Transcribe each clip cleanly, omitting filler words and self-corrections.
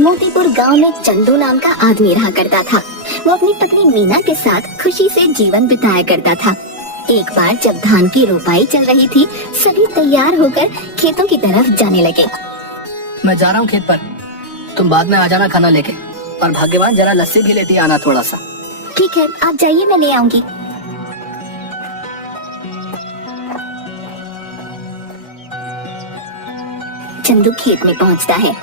मोतीपुर गांव में चंदू नाम का आदमी रहा करता था। वो अपनी पत्नी मीना के साथ खुशी से जीवन बिताया करता था। एक बार जब धान की रोपाई चल रही थी, सभी तैयार होकर खेतों की तरफ जाने लगे। मैं जा रहा हूँ खेत पर, तुम बाद में आ जाना खाना लेके, और भाग्यवान जरा लस्सी भी लेती आना थोड़ा सा। ठीक है, आप जाइए, मैं ले आऊंगी। चंदू खेत में पहुंचता है,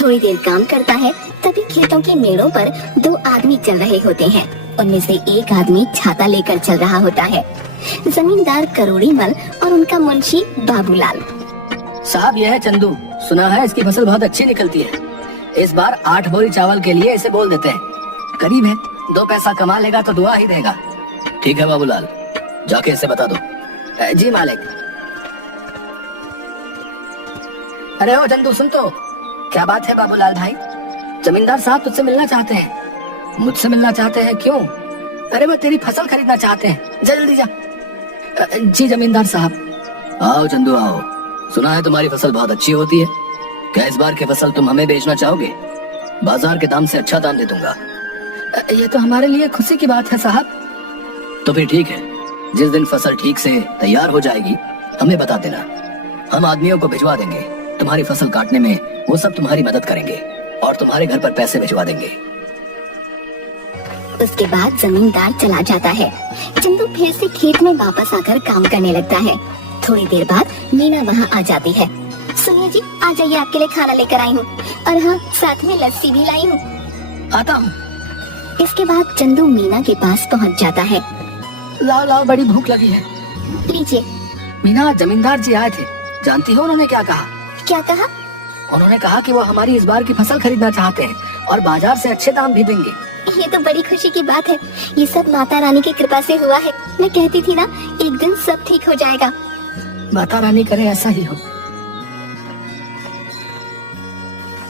थोड़ी देर काम करता है, तभी खेतों की मेड़ों पर दो आदमी चल रहे होते हैं। उनमें से एक आदमी छाता लेकर चल रहा होता है, जमींदार करोड़ीमल और उनका मुंशी बाबूलाल। साहब, यह है चंदू, सुना है इसकी फसल बहुत अच्छी निकलती है। इस बार 8 बोरी चावल के लिए इसे बोल देते हैं। करीब है, 2 पैसा कमा लेगा तो दुआ ही देगा। ठीक है बाबूलाल, जाके इसे बता दो। जी मालिक। अरे ओ चंदू, सुन तो। क्या बात है बाबूलाल भाई? जमींदार साहब तुझसे मिलना चाहते हैं। मुझसे मिलना चाहते हैं? क्यों? अरे वो तेरी फसल खरीदना चाहते हैं, जल्दी जा। जी जमींदार साहब। आओ चंदू आओ, सुना है तुम्हारी फसल बहुत अच्छी होती है। क्या इस बार की फसल तुम हमें बेचना चाहोगे? बाजार के दाम से अच्छा दाम दे दूंगा। ये तो हमारे लिए खुशी की बात है साहब। तो फिर ठीक है, जिस दिन फसल ठीक से तैयार हो जाएगी हमें बता देना, हम आदमियों को भिजवा देंगे। तुम्हारी फसल काटने में वो सब तुम्हारी मदद करेंगे और तुम्हारे घर पर पैसे भिजवा देंगे। उसके बाद जमींदार चला जाता है। चंदू फिर से खेत में वापस आकर काम करने लगता है। थोड़ी देर बाद मीना वहाँ आ जाती है। सुनिए जी, आ जाइए, आपके लिए खाना लेकर आई हूँ, और हाँ, साथ में लस्सी भी लाई हूँ। आता हूँ। इसके बाद चंदू मीना के पास पहुँच जाता है। लाओ लाओ, बड़ी भूख लगी है। लीजिए। मीना, जमींदार जी आए थे, जानती हो उन्होंने क्या कहा? क्या कहा? उन्होंने कहा कि वो हमारी इस बार की फसल खरीदना चाहते हैं और बाजार से अच्छे दाम भी देंगे। ये तो बड़ी खुशी की बात है। ये सब माता रानी की कृपा से हुआ है। मैं कहती थी ना, एक दिन सब ठीक हो जाएगा। माता रानी करे ऐसा ही हो।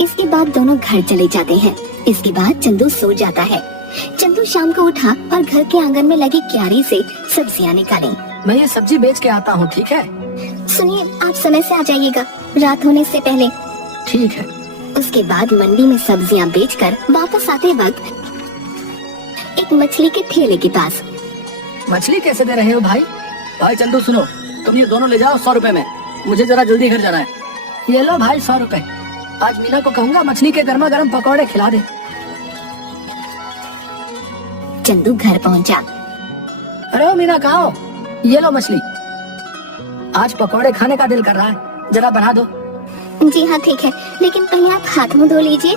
इसके बाद दोनों घर चले जाते हैं। इसके बाद चंदू सो जाता है। चंदू शाम को उठा और घर के आंगन में लगी क्यारी से सब्जियां निकाली। मैं ये सब्जी बेच के आता हूँ, ठीक है? सुनिए, आप समय से आ जाइएगा, रात होने से पहले। ठीक है। उसके बाद मंडी में सब्जियां बेचकर वापस आते वक्त एक मछली के ठेले के पास। मछली कैसे दे रहे हो भाई? भाई चंदू सुनो, तुम ये दोनों ले जाओ 100 रुपए में, मुझे जरा जल्दी घर जाना है। ये लो भाई 100 रुपए। आज मीना को कहूँगा मछली के गर्मा गर्म पकौड़े खिला दे। चंदू घर पहुँचा। अरे ओ मीना, कहाँ हो? ये लो मछली, आज पकौड़े खाने का दिल कर रहा है, जरा बना दो। जी हाँ ठीक है, लेकिन पहले आप हाथ मुंह धो लीजिए।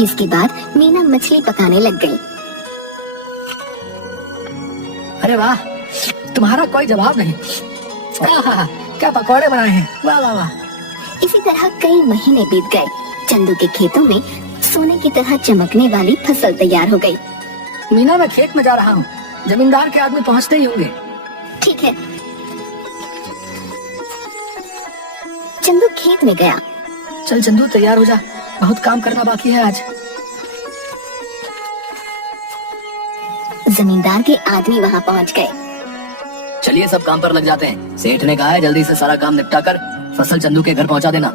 इसके बाद मीना मछली पकाने लग गई। अरे वाह, तुम्हारा कोई जवाब नहीं। क्या पकौड़े बनाए हैं, वाह वाह वाह। इसी तरह कई महीने बीत गए। चंदू के खेतों में सोने की तरह चमकने वाली फसल तैयार हो गई। मीना, मैं खेत में जा रहा हूँ, जमींदार के आदमी पहुँचते ही होंगे। ठीक है। चंदू खेत में गया। चल चंदू, तैयार हो जा, बहुत काम करना बाकी है आज। जमींदार के आदमी वहाँ पहुँच गए। चलिए सब काम पर लग जाते हैं। सेठ ने कहा है जल्दी से सारा काम निपटा कर फसल चंदू के घर पहुँचा देना।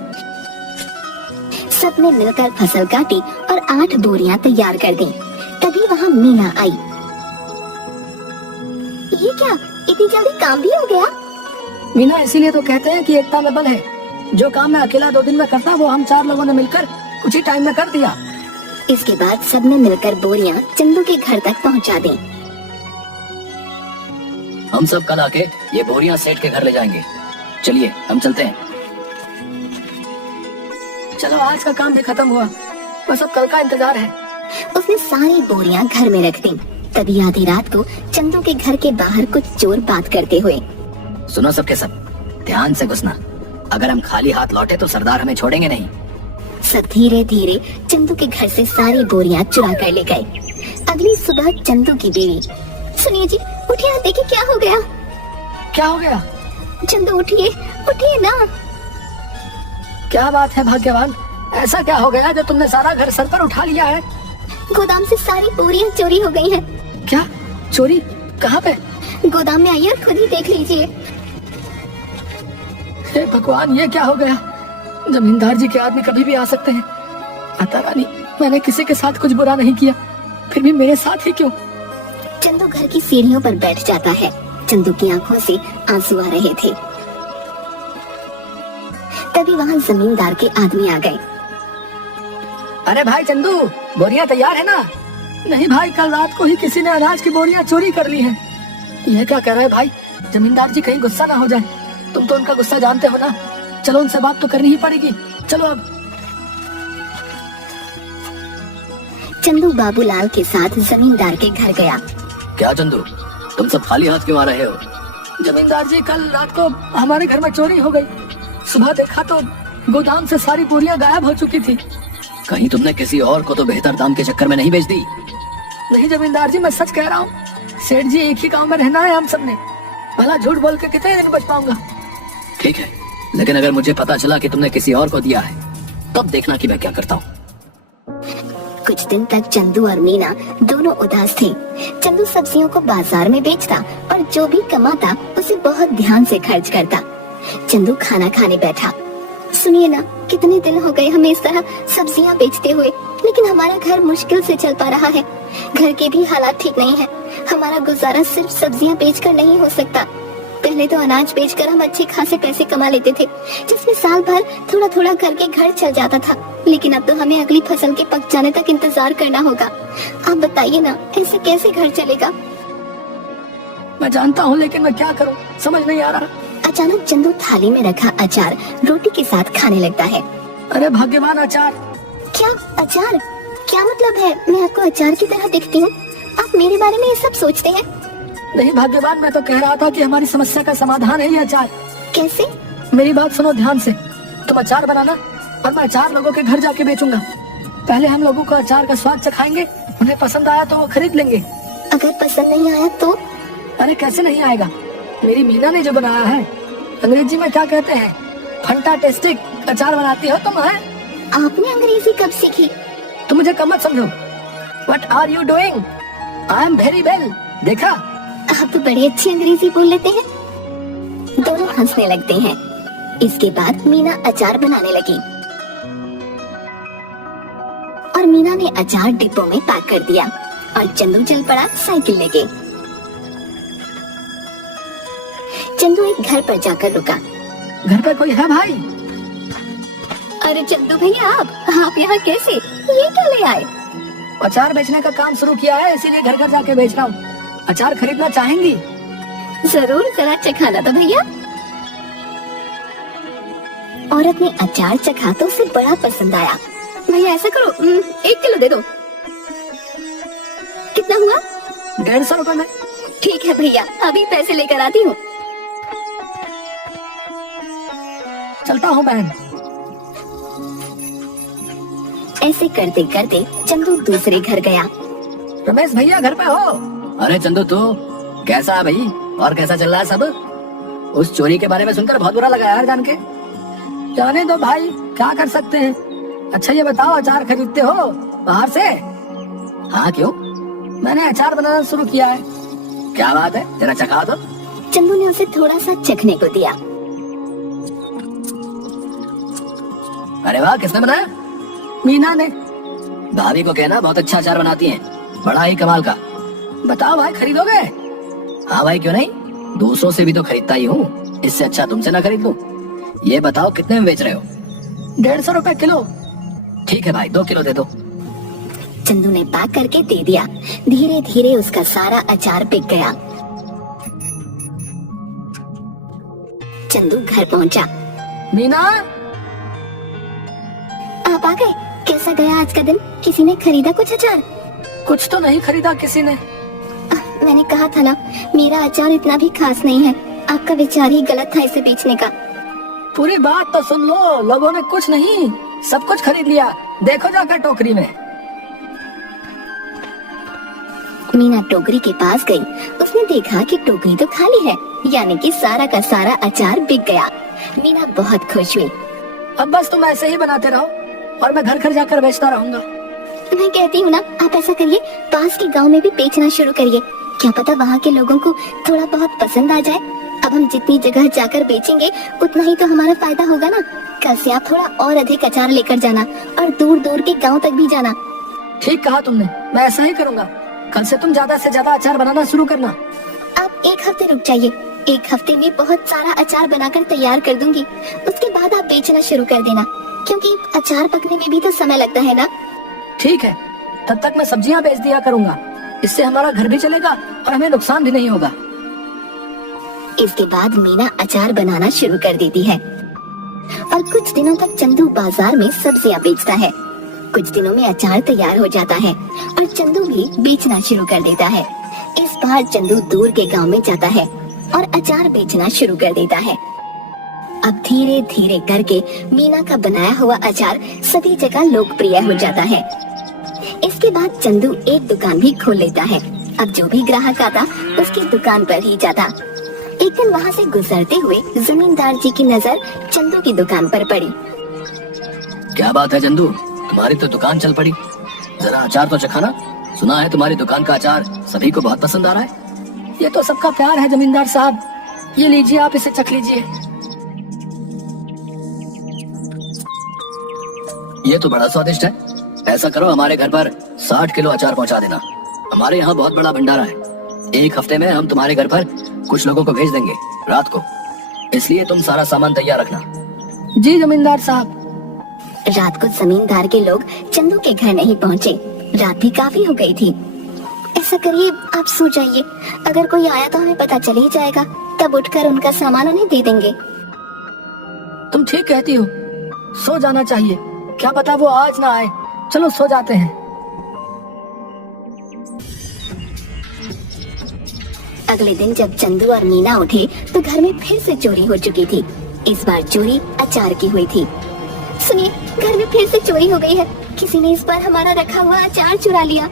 सबने मिलकर फसल काटी और 8 बोरियां तैयार कर दी। तभी वहाँ मीना आई। ये क्या, इतनी जल्दी काम भी हो गया? मीना, इसीलिए तो कहते हैं कि एकता में बल है। जो काम मैं अकेला 2 दिन में करता, वो हम 4 लोगों ने मिलकर कुछ ही टाइम में कर दिया। इसके बाद सबने मिलकर बोरियां चंदू के घर तक पहुंचा दी। हम सब कल आके ये बोरियां सेठ के घर ले जाएंगे। चलिए हम चलते हैं। चलो, आज का काम भी खत्म हुआ, बस अब कल का इंतजार है। उसने सारी बोरियां घर में रख दी। तभी आधी रात को चंदू के घर के बाहर कुछ चोर बात करते हुए। सुनो सबके सब, ध्यान से घुसना। अगर हम खाली हाथ लौटे तो सरदार हमें छोड़ेंगे नहीं। सब धीरे धीरे चंदू के घर से सारी बोरियां चुरा कर ले गए। अगली सुबह चंदू की बीवी, सुनिए जी, उठिए, देखिए क्या हो गया। क्या हो गया? चंदू उठिए, उठिए ना। क्या बात है भाग्यवान, ऐसा क्या हो गया जो तुमने सारा घर सर पर उठा लिया है? गोदाम से सारी बोरियां चोरी हो गई हैं। क्या चोरी? कहाँ पे? गोदाम में आइए और खुद ही देख लीजिए। हे भगवान, ये क्या हो गया? जमींदार जी के आदमी कभी भी आ सकते हैं। माता रानी, मैंने किसी के साथ कुछ बुरा नहीं किया, फिर भी मेरे साथ ही क्यों? चंदू घर की सीढ़ियों पर बैठ जाता है। चंदू की आंखों से आंसू आ रहे थे। तभी वहाँ जमींदार के आदमी आ गए। अरे भाई चंदू, बोरियां तैयार है ना? नहीं भाई, कल रात को ही किसी ने अनाज की बोरियां चोरी कर ली हैं। ये क्या कह रहा है भाई? जमींदार जी कहीं गुस्सा ना हो जाए। तुम तो उनका गुस्सा जानते हो ना। चलो उनसे बात तो करनी ही पड़ेगी। चलो अब। चंदू बाबूलाल के साथ जमींदार के घर गया। क्या चंदू, तुम सब खाली हाथ क्यों आ रहे हो? जमींदार जी, कल रात को हमारे घर में चोरी हो गई। सुबह देखा तो गोदाम से सारी बोरियां गायब हो चुकी थी। कहीं तुमने किसी और को तो बेहतर दाम के चक्कर में नहीं बेच दी? नहीं जमींदार जी, मैं सच कह रहा हूँ। सेठ जी, एक ही गांव में रहना है हम सबने। भला झूठ बोल के कितने दिन बच पाऊंगा? ठीक है, लेकिन अगर मुझे पता चला कि तुमने किसी और को दिया है, तब देखना कि मैं क्या करता हूँ। कुछ दिन तक चंदू और मीना दोनों उदास थे। चंदू सब्जियों को बाजार में बेचता और जो भी कमाता उसे बहुत ध्यान से खर्च करता। चंदू खाना खाने बैठा। सुनिए ना, कितने दिन हो गए हमें इस तरह सब्जियां बेचते हुए, लेकिन हमारा घर मुश्किल से चल पा रहा है। घर के भी हालात ठीक नहीं है। हमारा गुजारा सिर्फ सब्जियां बेचकर नहीं हो सकता। पहले तो अनाज बेचकर हम अच्छे खासे पैसे कमा लेते थे, जिसमें साल भर थोड़ा थोड़ा करके घर चल जाता था। लेकिन अब तो हमें अगली फसल के पक जाने तक इंतजार करना होगा। आप बताइए ना, ऐसे कैसे घर चलेगा? मैं जानता हूँ, लेकिन मैं क्या करूँ, समझ नहीं आ रहा। अचानक चंदू थाली में रखा अचार रोटी के साथ खाने लगता है। अरे भाग्यवान अचार! क्या अचार? क्या मतलब है? मैं आपको अचार की तरह दिखती हूँ? आप मेरे बारे में ये सब सोचते हैं? नहीं भाग्यवान, मैं तो कह रहा था कि हमारी समस्या का समाधान है ये अचार। कैसे? मेरी बात सुनो ध्यान से। तुम अचार बनाना और मैं अचार लोगों के घर जाके बेचूंगा। पहले हम लोगों को अचार का स्वाद चखाएंगे, उन्हें पसंद आया तो वो खरीद लेंगे। अगर पसंद नहीं आया तो? अरे कैसे नहीं आएगा? मेरी मीना ने जो बनाया है, अंग्रेजी में क्या कहते हैं, फंटास्टिक अचार बनाती हो तुम। है आपने अंग्रेजी कब सीखी? तुम मुझे कम मत समझो। What are you doing? I am very well। देखा? आप तो बड़ी अच्छी अंग्रेजी बोल लेते हैं। दोनों हंसने लगते हैं। इसके बाद मीना अचार बनाने लगी और मीना ने अचार डिब्बों में पैक कर दिया और चंदू चल पड़ा साइकिल लेके। चंदू एक घर पर जाकर रुका। घर पे कोई है भाई? अरे चंदू भैया, आप यहाँ कैसे? ये क्या ले आए? अचार बेचने का काम शुरू किया है, इसीलिए घर घर जाके बेच रहा हूँ। अचार खरीदना चाहेंगी? जरूर, जरा चखाना तो भैया। औरत ने अचार चखा तो उसे बड़ा पसंद आया। भैया ऐसा करो, 1 किलो दे दो। कितना हुआ? 150 रुपए में। ठीक है भैया, अभी पैसे लेकर आती हूँ। चलता हूँ बहन। ऐसे करते करते चंदू दूसरे घर गया। रमेश भैया घर पे हो? अरे चंदू, तू कैसा है भाई? और कैसा चल रहा है सब? उस चोरी के बारे में सुनकर बहुत बुरा लगा यार जान के। जाने दो भाई, क्या कर सकते हैं। अच्छा ये बताओ, अचार खरीदते हो बाहर से? हाँ क्यों? मैंने अचार बनाना शुरू किया है। क्या बात है, जरा चखा दो। चंदू ने उसे थोड़ा सा चखने को दिया। अरे वाह, किसने बनाया? मीना ने। भाभी को कहना बहुत अच्छा अचार बनाती हैं, बड़ा ही कमाल का। बताओ भाई, खरीदोगे? हाँ भाई, क्यों नहीं, दूसरों से भी तो खरीदता ही हूँ, इससे अच्छा तुमसे ना खरीद लूं। ये बताओ कितने में बेच रहे हो? 150 रुपए किलो। ठीक है भाई, 2 किलो दे दो। चंदू ने पैक करके दे दिया। धीरे धीरे उसका सारा अचार बिक गया। चंदू घर पहुंचा। मीना, आप आ गए? कैसा गया आज का दिन? किसी ने खरीदा कुछ अचार? कुछ तो नहीं खरीदा किसी ने। मैंने कहा था ना, मेरा अचार इतना भी खास नहीं है। आपका विचार ही गलत था इसे बेचने का। पूरी बात तो सुन लो, लोगों ने कुछ नहीं सब कुछ खरीद लिया। देखो जाकर टोकरी में। मीना टोकरी के पास गई। उसने देखा कि टोकरी तो खाली है, यानी कि सारा का सारा अचार बिक गया। मीना बहुत खुश हुई। अब बस तुम ऐसे ही बनाते रहो और मैं घर घर जाकर बेचता रहूंगा। मैं कहती हूँ ना, आप ऐसा करिए, पास के गांव में भी बेचना शुरू करिए। क्या पता वहाँ के लोगों को थोड़ा बहुत पसंद आ जाए। अब हम जितनी जगह जाकर बेचेंगे उतना ही तो हमारा फायदा होगा ना। कल से आप थोड़ा और अधिक अचार लेकर जाना और दूर दूर के गांव तक भी जाना। ठीक कहा तुमने, मैं ऐसा ही करूँगा। कल से तुम ज्यादा से ज्यादा अचार बनाना शुरू करना। आप एक हफ्ते रुक जाइए, एक हफ्ते में बहुत सारा अचार बनाकर तैयार कर दूंगी। उसके बाद आप बेचना शुरू कर देना, क्योंकि अचार पकने में भी तो समय लगता है ना। ठीक है, तब तक मैं सब्जियां बेच दिया करूँगा। इससे हमारा घर भी चलेगा और हमें नुकसान भी नहीं होगा। इसके बाद मीना अचार बनाना शुरू कर देती है और कुछ दिनों तक चंदू बाजार में सब्जियां बेचता है। कुछ दिनों में अचार तैयार हो जाता है और चंदू भी बेचना शुरू कर देता है। इस बार चंदू दूर के गांव में जाता है और अचार बेचना शुरू कर देता है। अब धीरे धीरे करके मीना का बनाया हुआ अचार सभी जगह लोकप्रिय हो जाता है। इसके बाद चंदू एक दुकान भी खोल लेता है। अब जो भी ग्राहक आता उसकी दुकान पर ही जाता। एक दिन वहाँ से गुजरते हुए जमींदार जी की नजर चंदू की दुकान पर पड़ी। क्या बात है चंदू, तुम्हारी तो दुकान चल पड़ी। जरा अचार तो चखाना। सुना है तुम्हारी दुकान का अचार सभी को बहुत पसंद आ रहा है। ये तो सबका प्यार है जमींदार साहब। ये लीजिए, आप इसे चख लीजिए। ये तो बड़ा स्वादिष्ट है। ऐसा करो, हमारे घर पर 60 किलो अचार पहुंचा देना। हमारे यहाँ बहुत बड़ा भंडारा है। एक हफ्ते में हम तुम्हारे घर पर कुछ लोगों को भेज देंगे रात को, इसलिए तुम सारा सामान तैयार रखना। जी जमींदार साहब। रात को जमींदार के लोग चंदू के घर नहीं पहुँचे। रात भी काफी हो गई थी। ऐसा करिए, आप सो जाइए। अगर कोई आया तो हमें पता चल ही जाएगा, तब उठकर उनका सामान उन्हें दे देंगे। तुम ठीक कहती हो, सो जाना चाहिए। क्या पता वो आज ना आए। चलो सो जाते हैं। अगले दिन जब चंदू और मीना उठे तो घर में फिर से चोरी हो चुकी थी। इस बार चोरी अचार की हुई थी। सुनिए, घर में फिर से चोरी हो गई है। किसी ने इस बार हमारा रखा हुआ अचार चुरा लिया।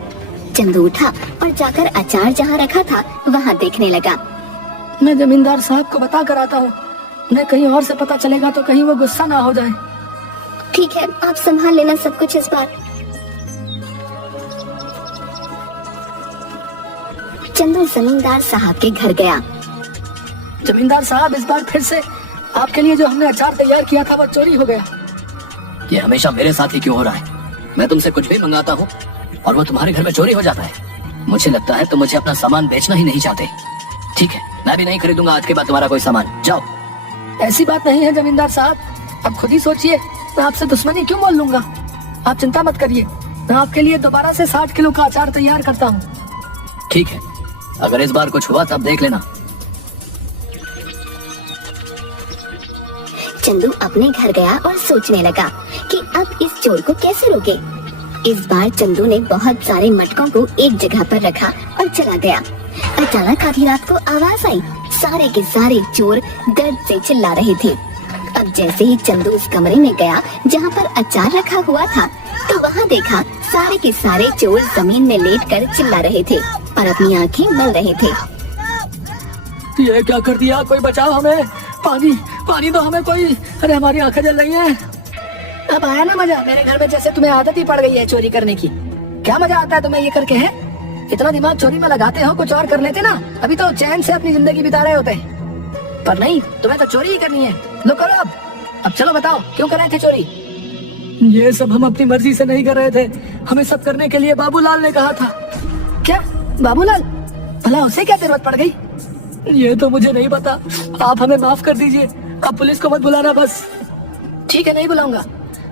चंदू उठा और जाकर अचार जहाँ रखा था वहाँ देखने लगा। मैं जमींदार साहब को बता कर आता हूँ। उन्हें कहीं और से पता चलेगा तो कहीं वो गुस्सा ना हो जाए। ठीक है, आप संभाल लेना सब कुछ इस बार। चंदू जमींदार साहब के घर गया। जमींदार साहब, इस बार फिर से आपके लिए जो हमने अचार तैयार किया था वो चोरी हो गया। ये हमेशा मेरे साथ ही क्यों हो रहा है? मैं तुमसे कुछ भी मंगाता हूँ और वो तुम्हारे घर में चोरी हो जाता है। मुझे लगता है तुम मुझे अपना सामान बेचना ही नहीं चाहते। ठीक है, मैं भी नहीं खरीदूंगा आज के बाद तुम्हारा कोई सामान। जाओ। ऐसी बात नहीं है जमींदार साहब, अब खुद ही सोचिए। मैं आपसे दुश्मनी क्यों बोल लूंगा? आप चिंता मत करिए, मैं आपके लिए दोबारा से 60 किलो का अचार तैयार करता हूँ। ठीक है, अगर इस बार कुछ हुआ तब देख लेना। चंदू अपने घर गया और सोचने लगा कि अब इस चोर को कैसे रोके। इस बार चंदू ने बहुत सारे मटकों को एक जगह पर रखा और चला गया। अचानक आधी रात को आवाज आई। सारे के सारे चोर दर्द से चिल्ला रहे थे। अब जैसे ही चंदू उस कमरे में गया जहाँ पर अचार रखा हुआ था, तो वहाँ देखा सारे के सारे चोर जमीन में लेटकर चिल्ला रहे थे और अपनी आंखें मल रहे थे। ये क्या कर दिया? कोई बचाओ हमें। पानी पानी दो हमें कोई। अरे हमारी आंखें जल रही हैं। अब आया ना मजा? मेरे घर में जैसे तुम्हें आदत ही पड़ गई है चोरी करने की। क्या मजा आता है तुम्हें ये करके? है इतना दिमाग चोरी में लगाते हो, कुछ और कर लेते ना, अभी तो चैन से अपनी जिंदगी बिता रहे होते। पर नहीं, तुम्हें तो चोरी ही करनी है। लो करो अब चलो बताओ क्यों कर रहे थे चोरी? ये सब हम अपनी मर्जी से नहीं कर रहे थे। हमें सब करने के लिए बाबूलाल ने कहा था। क्या बाबूलाल? भला उसे क्या जरूरत पड़ गई? ये तो मुझे नहीं पता। आप हमें माफ कर दीजिए। अब पुलिस को मत बुलाना बस। ठीक है, नहीं बुलाऊंगा,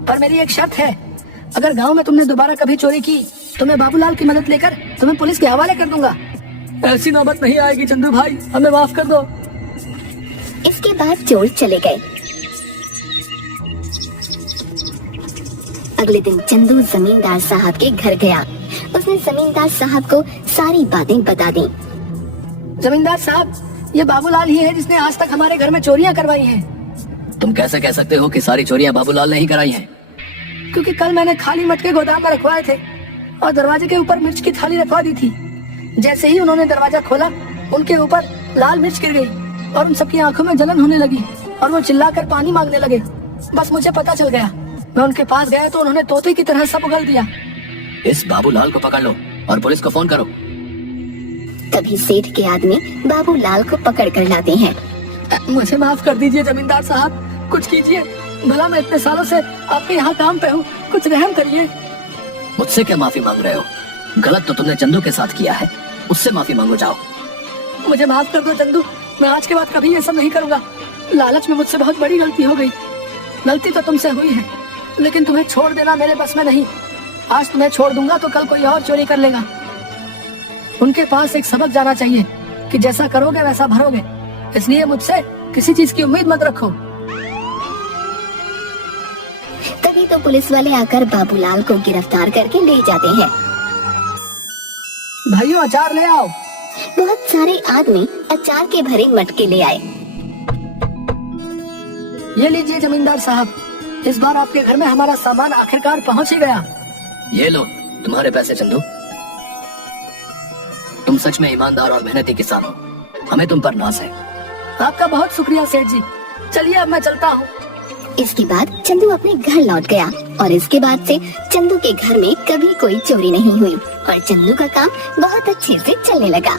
पर मेरी एक शर्त है। अगर गांव में तुमने दोबारा कभी चोरी की तो मैं बाबूलाल की मदद लेकर तुम्हें पुलिस के हवाले कर दूंगा। ऐसी नौबत नहीं आएगी चंदू भाई, हमें माफ कर दो। इसके बाद चोर चले गए। अगले दिन चंदू जमींदार साहब के घर गया। उसने जमींदार साहब को सारी बातें बता दी। जमींदार साहब, ये बाबूलाल ही है जिसने आज तक हमारे घर में चोरियां करवाई हैं। तुम कैसे कह सकते हो कि सारी चोरियां बाबूलाल ने ही कराई हैं? क्योंकि कल मैंने खाली मटके गोदाम में रखवाए थे और दरवाजे के ऊपर मिर्च की थाली रखवा दी थी। जैसे ही उन्होंने दरवाजा खोला, उनके ऊपर लाल मिर्च गिर गई और उन सबकी आंखों में जलन होने लगी और वो चिल्लाकर पानी मांगने लगे। बस मुझे पता चल गया। मैं उनके पास गया तो उन्होंने तोते की तरह सब उगल दिया। इस बाबूलाल को पकड़ लो और पुलिस को फोन करो। तभी सेठ के आदमी बाबूलाल को पकड़ कर लाते हैं मुझे माफ कर दीजिए जमींदार साहब, कुछ कीजिए। भला मैं इतने सालों से आपके यहाँ काम पे हूँ, कुछ रहम करिए। मुझसे क्या माफी मांग रहे हो? गलत तो तुमने चंदू के साथ किया है, उससे माफी मांगो जाओ। मुझे माफ कर दो चंदू, मैं आज के बाद कभी ये सब नहीं करूँगा। लालच में मुझसे बहुत बड़ी गलती हो गई। गलती तो तुमसे हुई है, लेकिन तुम्हें छोड़ देना मेरे बस में नहीं। आज तुम्हें छोड़ दूंगा तो कल कोई और चोरी कर लेगा। उनके पास एक सबक जाना चाहिए कि जैसा करोगे वैसा भरोगे, इसलिए मुझसे किसी चीज की उम्मीद मत रखो। तभी तो पुलिस वाले आकर बाबूलाल को गिरफ्तार करके ले जाते हैं। भाइयों अचार ले आओ। बहुत सारे आदमी अचार के भरे मटके ले आए। ये लीजिए जमींदार साहब, इस बार आपके घर में हमारा सामान आखिरकार पहुंच ही गया। ये लो तुम्हारे पैसे चंदू। तुम सच में ईमानदार और मेहनती किसान हो, हमें तुम पर नाज है। आपका बहुत शुक्रिया सेठ जी। चलिए अब मैं चलता हूँ। इसके बाद चंदू अपने घर लौट गया और इसके बाद से चंदू के घर में कभी कोई चोरी नहीं हुई और चंदू का काम बहुत अच्छे से चलने लगा।